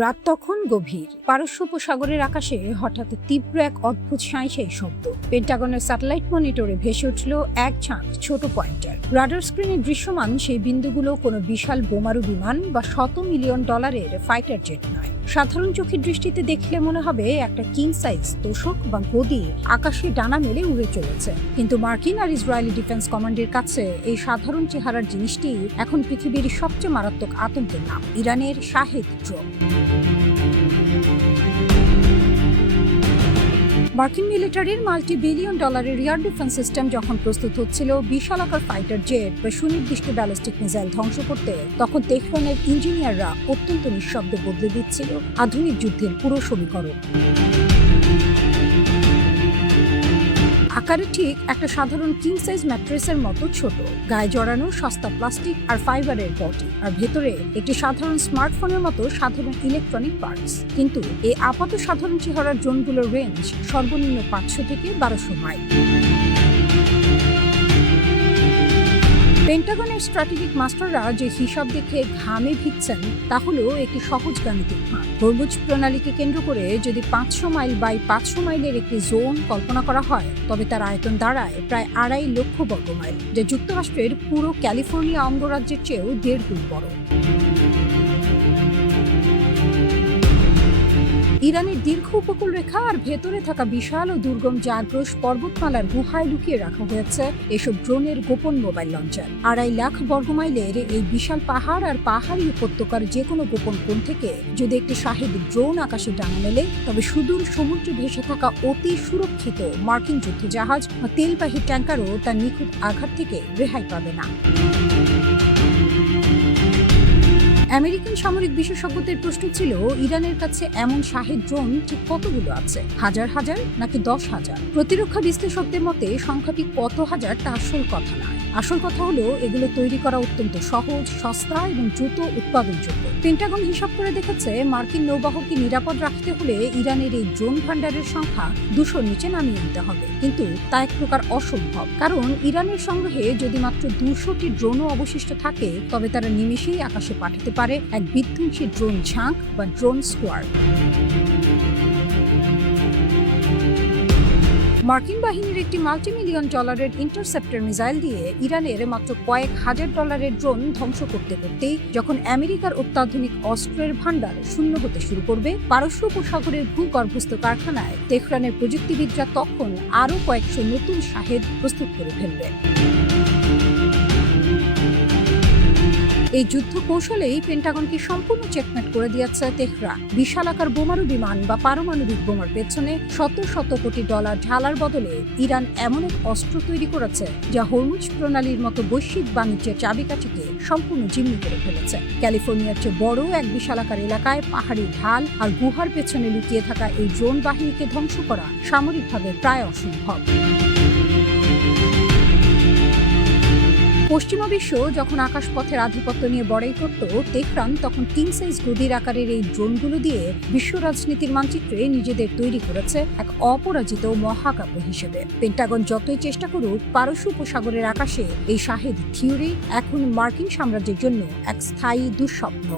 রাত তখন গভীর। পারস্য উপসাগরের আকাশে হঠাৎ তীব্র এক অদ্ভুত সাঁই শব্দ। পেন্টাগনের স্যাটেলাইট মনিটরে ভেসে উঠল এক ঝাঁক ছোট পয়েন্টার। রাডার স্ক্রিনে দৃশ্যমান সেই বিন্দুগুলো কোনো বিশাল বোমারু বিমান বা $100 মিলিয়ন ফাইটার জেট নয়। সাধারণ চোখের দৃষ্টিতে দেখলে মনে হবে একটা কিং সাইজ তোষক বা গদি আকাশে ডানা মেলে উড়ে চলেছে, কিন্তু মার্কিন আর ইসরায়েলি ডিফেন্স কমান্ডের কাছে এই সাধারণ চেহারার জিনিসটি এখন পৃথিবীর সবচেয়ে মারাত্মক আতঙ্কের নাম, ইরানের শাহেদ ড্রোন। মার্কিন মিলিটারির $multi-billion এয়ার ডিফেন্স সিস্টেম যখন প্রস্তুত হচ্ছিল বিশালাকার ফাইটার জেট বা সুনির্দিষ্ট ব্যালিস্টিক মিসাইল ধ্বংস করতে, তখন তেহরানের ইঞ্জিনিয়াররা অত্যন্ত নিঃশব্দে বদলে দিচ্ছিল আধুনিক যুদ্ধের পুরো সমীকরণ। আকারে ঠিক একটা সাধারণ কিং সাইজ ম্যাট্রেসের মতো ছোট, গায়ে জড়ানো সস্তা প্লাস্টিক আর ফাইবারের বডি, আর ভেতরে একটি সাধারণ স্মার্টফোনের মতো সাধারণ ইলেকট্রনিক পার্টস। কিন্তু এই আপাত সাধারণ চেহারার ড্রোনগুলোর রেঞ্জ সর্বনিম্ন 500 থেকে 1200 মাইল। পেন্টাগনের স্ট্র্যাটেজিক মাস্টাররা যে হিসাব দেখে ঘামে ভিজছেন তা হলো একটি সহজ গাণিতিক ফাঁক। হরমুজ প্রণালীকে কেন্দ্র করে যদি 500 মাইল বাই 500 মাইলের একটি জোন কল্পনা করা হয়, তবে তার আয়তন দাঁড়ায় প্রায় 2.5 লক্ষ বর্গমাইল, যা যুক্তরাষ্ট্রের পুরো ক্যালিফোর্নিয়া অঙ্গরাজ্যের চেয়েও 1.5 গুণ বড়। ইরানের দীর্ঘ উপকূল রেখা আর ভেতরে থাকা বিশাল ও দুর্গম জাগ্রস পর্বতমালার গুহায় লুকিয়ে রাখা হয়েছে এসব ড্রোনের গোপন মোবাইল লঞ্চার। 2.5 লাখ বর্গমাইলের এই বিশাল পাহাড় আর পাহাড়ি উপত্যকার যে কোনো গোপন কোণ থেকে যদি একটি শাহেদ ড্রোন আকাশে ডানা মেলে, তবে সুদূর সমুদ্রে ভেসে থাকা অতি সুরক্ষিত মার্কিন যুদ্ধজাহাজ বা তেলবাহী ট্যাঙ্কারও তার নিখুঁত আঘাত থেকে রেহাই পাবে না। আমেরিকান সামরিক বিশেষজ্ঞদের প্রশ্ন ছিল, ইরানের কাছে এমন শাহেদ ড্রোন ঠিক কতগুলো আছে? হাজার হাজার নাকি 10,000? প্রতিরক্ষা বিশ্লেষকদের মতে সংখ্যাটি কত হাজার তা আসল কথা নয়। আসল কথা হলো এগুলো তৈরি করা অত্যন্ত সহজ, সস্তা এবং দ্রুত উৎপাদনযোগ্য। পেন্টাগন হিসাব করে দেখেছে, মার্কিন নৌবাহকে নিরাপদ রাখতে হলে ইরানের এই ড্রোন ভান্ডারের সংখ্যা 200-র নিচে নামিয়ে আনতে হবে। কিন্তু তা এক প্রকার অসম্ভব, কারণ ইরানের সংগ্রহে যদি মাত্র 200টি ড্রোনও অবশিষ্ট থাকে, তবে তারা নিমেষেই আকাশে পাঠাতে পারে এক বিধ্বংসী ড্রোন ঝাঁক বা ড্রোন স্কোয়াড। মার্কিন বাহিনীর একটি $multi-million ইন্টারসেপ্টর মিসাইল দিয়ে ইরানের মাত্র কয়েক হাজার ডলারের ড্রোন ধ্বংস করতে করতেই যখন আমেরিকার অত্যাধুনিক অস্ত্রের ভান্ডার শূন্য হতে শুরু করবে, পারস্য উপসাগরের ভূগর্ভস্থ কারখানায় তেহরানের প্রযুক্তিবিদরা তখন আরও কয়েকশো নতুন শাহেদ প্রস্তুত করে ফেলবে। এই যুদ্ধ কৌশলেই পেন্টাগনকে সম্পূর্ণ চেকমেট করে দিয়েছে তেহরান। বিশালাকার বোমারু বিমান বা পারমাণবিক বোমার পেছনে শত শত কোটি ডলার ঢালার বদলে ইরান এমন এক অস্ত্র তৈরি করেছে যা হরমুজ প্রণালীর মতো বৈশ্বিক বাণিজ্যের চাবিকাঠিকে সম্পূর্ণ জিম্মি করে ফেলেছে। ক্যালিফোর্নিয়ার চেয়ে বড় এক বিশালাকার এলাকায় পাহাড়ি ঢাল আর গুহার পেছনে লুকিয়ে থাকা এই ড্রোন বাহিনীকে ধ্বংস করা সামরিকভাবে প্রায় অসম্ভব। পশ্চিমা বিশ্ব যখন আকাশপথের আধিপত্য নিয়ে বড়াই করত, তেহরান তখন কিং সাইজ গদির আকারের এই ড্রোনগুলো দিয়ে বিশ্ব রাজনীতির মানচিত্রে নিজেদের তৈরি করেছে এক অপরাজিত মহাকাব্য হিসেবে। পেন্টাগন যতই চেষ্টা করুক, পারস্য উপসাগরের আকাশে এই শাহেদ থিওরি এখন মার্কিন সাম্রাজ্যের জন্য এক স্থায়ী দুঃস্বপ্ন।